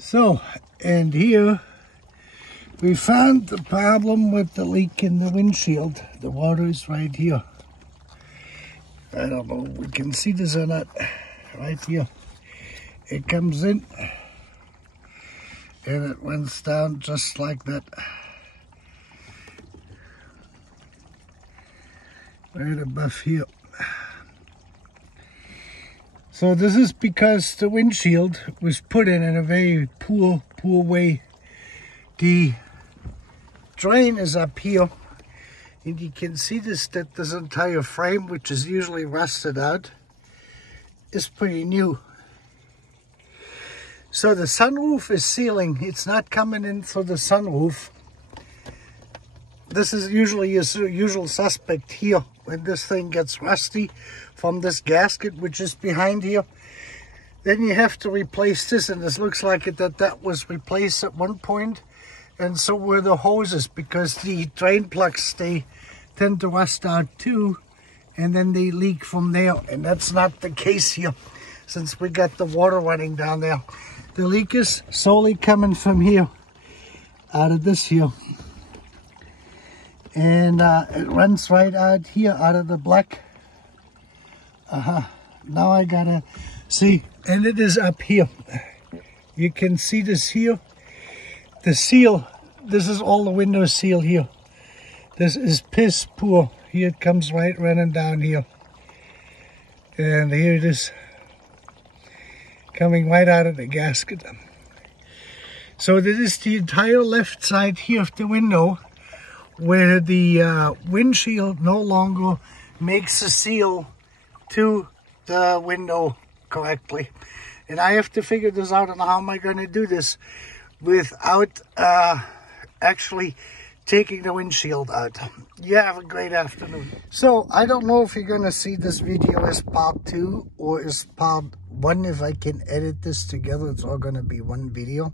So, and here we found the problem with the leak in the windshield. The water is right here. I don't know if we can see this or not. Right here. It comes in and it runs down just like that. Right above here. So this is because the windshield was put in a very poor way. The drain is up here, and you can see that this entire frame, which is usually rusted out, is pretty new. So the sunroof is sealing. It's not coming in through the sunroof. This is usually a usual suspect here when this thing gets rusty from this gasket, which is behind here. Then you have to replace this, and this looks like that was replaced at one point. And so were the hoses, because the drain plugs, they tend to rust out too, and then they leak from there. And that's not the case here, since we got the water running down there. The leak is solely coming from here, out of this here. And it runs right out here, out of the black. Now I gotta see, and it is up here. You can see this here. The seal, this is all the window seal here. This is piss poor. Here it comes right running down here. And here it is, coming right out of the gasket. So this is the entire left side here of the window, where the windshield no longer makes a seal to the window correctly. And I have to figure this out, and how am I going to do this without actually taking the windshield out. You have a great afternoon. So I don't know if you're going to see this video as part 2 or as part 1. If I can edit this together, it's all going to be one video.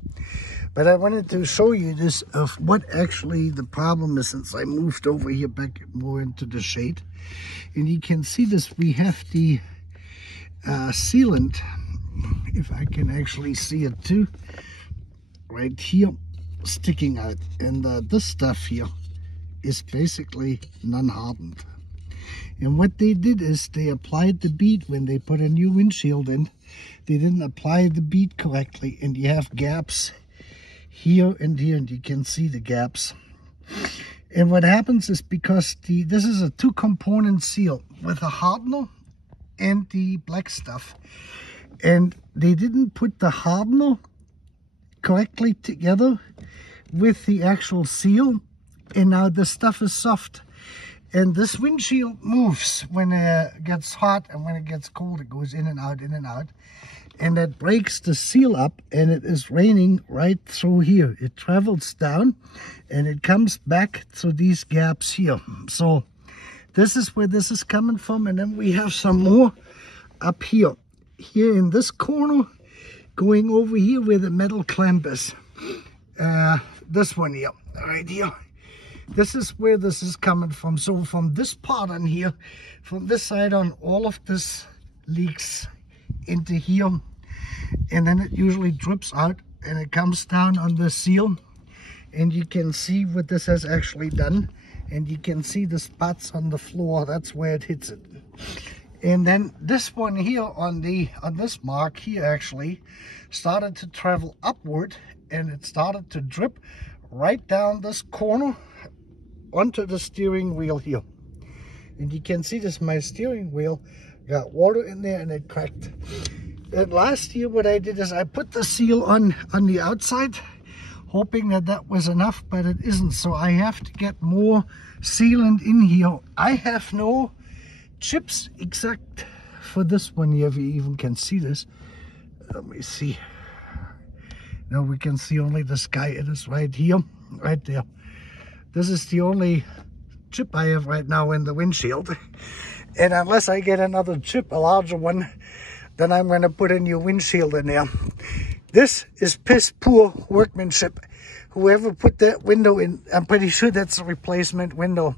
But I wanted to show you this of what actually the problem is, since I moved over here back more into the shade. And you can see this, we have the sealant, if I can actually see it too, right here, sticking out. And this stuff here is basically non-hardened. And what they did is they applied the bead when they put a new windshield in. They didn't apply the bead correctly, and you have gaps here and here, and you can see the gaps. And what happens is, because this is a 2-component seal with a hardener and the black stuff, and they didn't put the hardener correctly together with the actual seal, and now the stuff is soft. And this windshield moves when it gets hot, and when it gets cold it goes in and out, and that breaks the seal up, and it is raining right through here. It travels down and it comes back through these gaps here. So this is where this is coming from. And then we have some more up here in this corner, going over here where the metal clamp is. This one here, right here. This is where this is coming from. So from this part on here, from this side on, all of this leaks into here, and then it usually drips out and it comes down on the seal. And you can see what this has actually done, and you can see the spots on the floor. That's where it hits it. And then this one here on this mark here actually started to travel upward, and it started to drip right down this corner onto the steering wheel here. And you can see this, my steering wheel got water in there and it cracked. And last year what I did is I put the seal on the outside, hoping that was enough, but it isn't. So I have to get more sealant in here. I have no chips except for this one here, if you even can see this. Let me see. Now we can see only the sky. It is right here, right there. This is the only chip I have right now in the windshield. And unless I get another chip, a larger one, then I'm going to put a new windshield in there. This is piss poor workmanship. Whoever put that window in, I'm pretty sure that's a replacement window.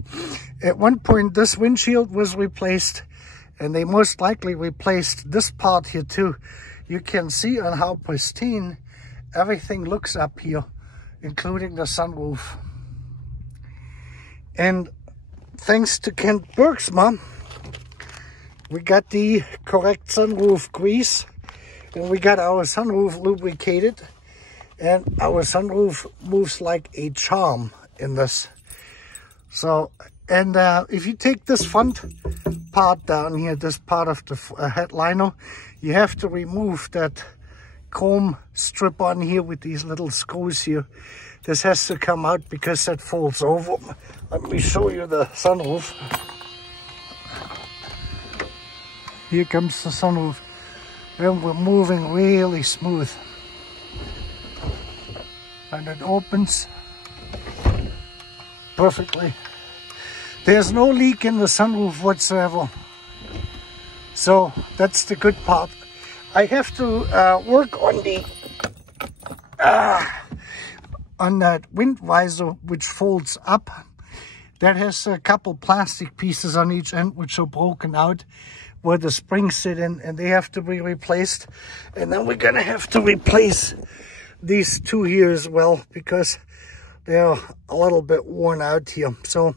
At one point, this windshield was replaced, and they most likely replaced this part here too. You can see on how pristine everything looks up here, including the sunroof. And thanks to Kent Bergsma, we got the correct sunroof grease, and we got our sunroof lubricated, and our sunroof moves like a charm in this. So, and if you take this front part down here, this part of the headliner, you have to remove that chrome strip on here with these little screws here. This has to come out because that folds over. Let me show you the sunroof. Here comes the sunroof, and we're moving really smooth. And it opens perfectly. There's no leak in the sunroof whatsoever. So that's the good part. I have to work on the on that wind visor, which folds up. That has a couple plastic pieces on each end which are broken out where the springs sit in, and they have to be replaced. And then we're gonna have to replace these two here as well, because they're a little bit worn out here. So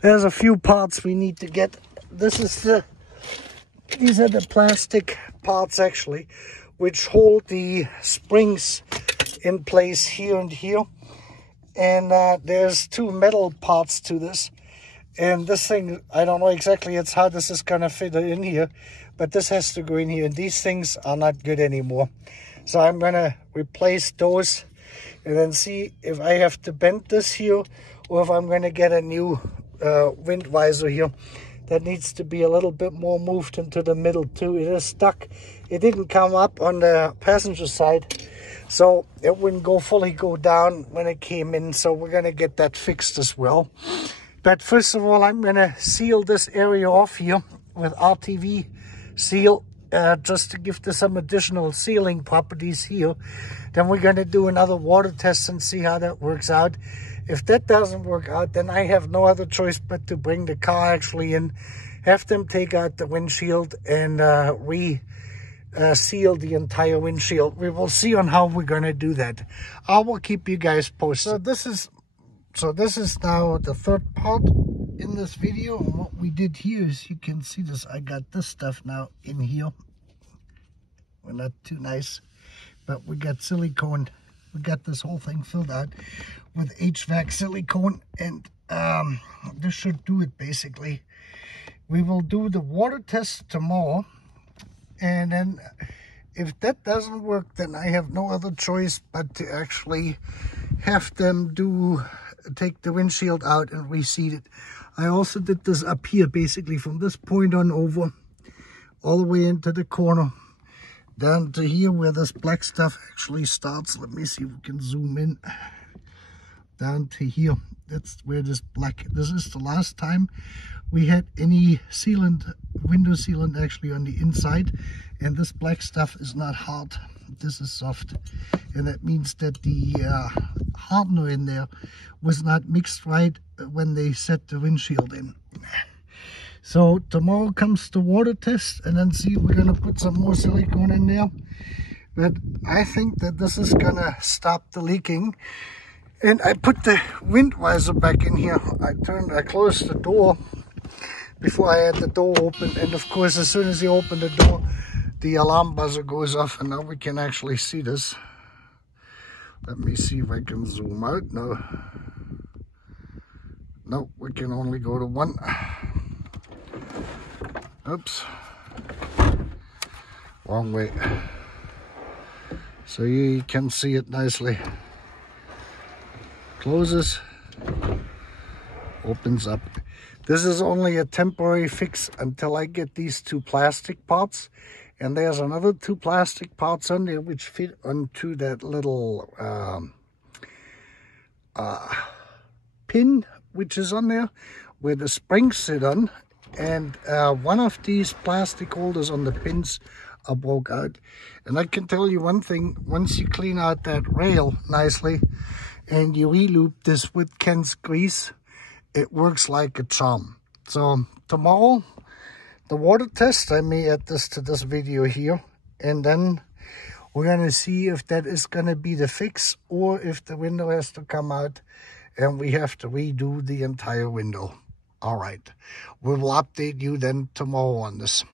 there's a few parts we need to get. These are the plastic parts actually, which hold the springs in place here and here. And there's two metal parts to this. And this thing, I don't know exactly how this is gonna fit in here, but this has to go in here, and these things are not good anymore. So I'm gonna replace those and then see if I have to bend this here, or if I'm gonna get a new wind visor here. That needs to be a little bit more moved into the middle too. It is stuck. It didn't come up on the passenger side, so it wouldn't fully go down when it came in. So we're gonna get that fixed as well. But first of all, I'm gonna seal this area off here with RTV seal, just to give this some additional sealing properties here. Then we're gonna do another water test and see how that works out. If that doesn't work out, then I have no other choice but to bring the car actually in, have them take out the windshield and seal the entire windshield. We will see on how we're gonna do that. I will keep you guys posted. So this is now the third part in this video, and what we did here is, you can see this, I got this stuff now in here. We're not too nice, but we got silicone. We got this whole thing filled out with HVAC silicone, and this should do it basically. We will do the water test tomorrow, and then if that doesn't work, then I have no other choice but to actually have them take the windshield out and reseat it. I also did this up here, basically from this point on over, all the way into the corner, down to here where this black stuff actually starts. Let me see if we can zoom in. Down to here, that's where this is the last time we had any sealant, window sealant actually on the inside, and this black stuff is not hard. This is soft, and that means that the hardener in there was not mixed right when they set the windshield in. So tomorrow comes the water test, and then see, we're gonna put some more silicone in there. But I think that this is gonna stop the leaking. And I put the wind visor back in here. I closed the door before I had the door open, and of course as soon as you open the door, the alarm buzzer goes off, and now we can actually see this. Let me see if I can zoom out. No, we can only go to one. Oops, wrong way. So you can see it nicely. Closes, opens up. This is only a temporary fix until I get these two plastic parts. And there's another two plastic parts on there which fit onto that little pin which is on there where the springs sit on. And one of these plastic holders on the pins are broke out. And I can tell you one thing, once you clean out that rail nicely and you re-loop this with Kent's grease, it works like a charm. So tomorrow, the water test, I may add this to this video here, and then We're going to see if that is going to be the fix or if the window has to come out and we have to redo the entire window. All right. We will update you then tomorrow on this.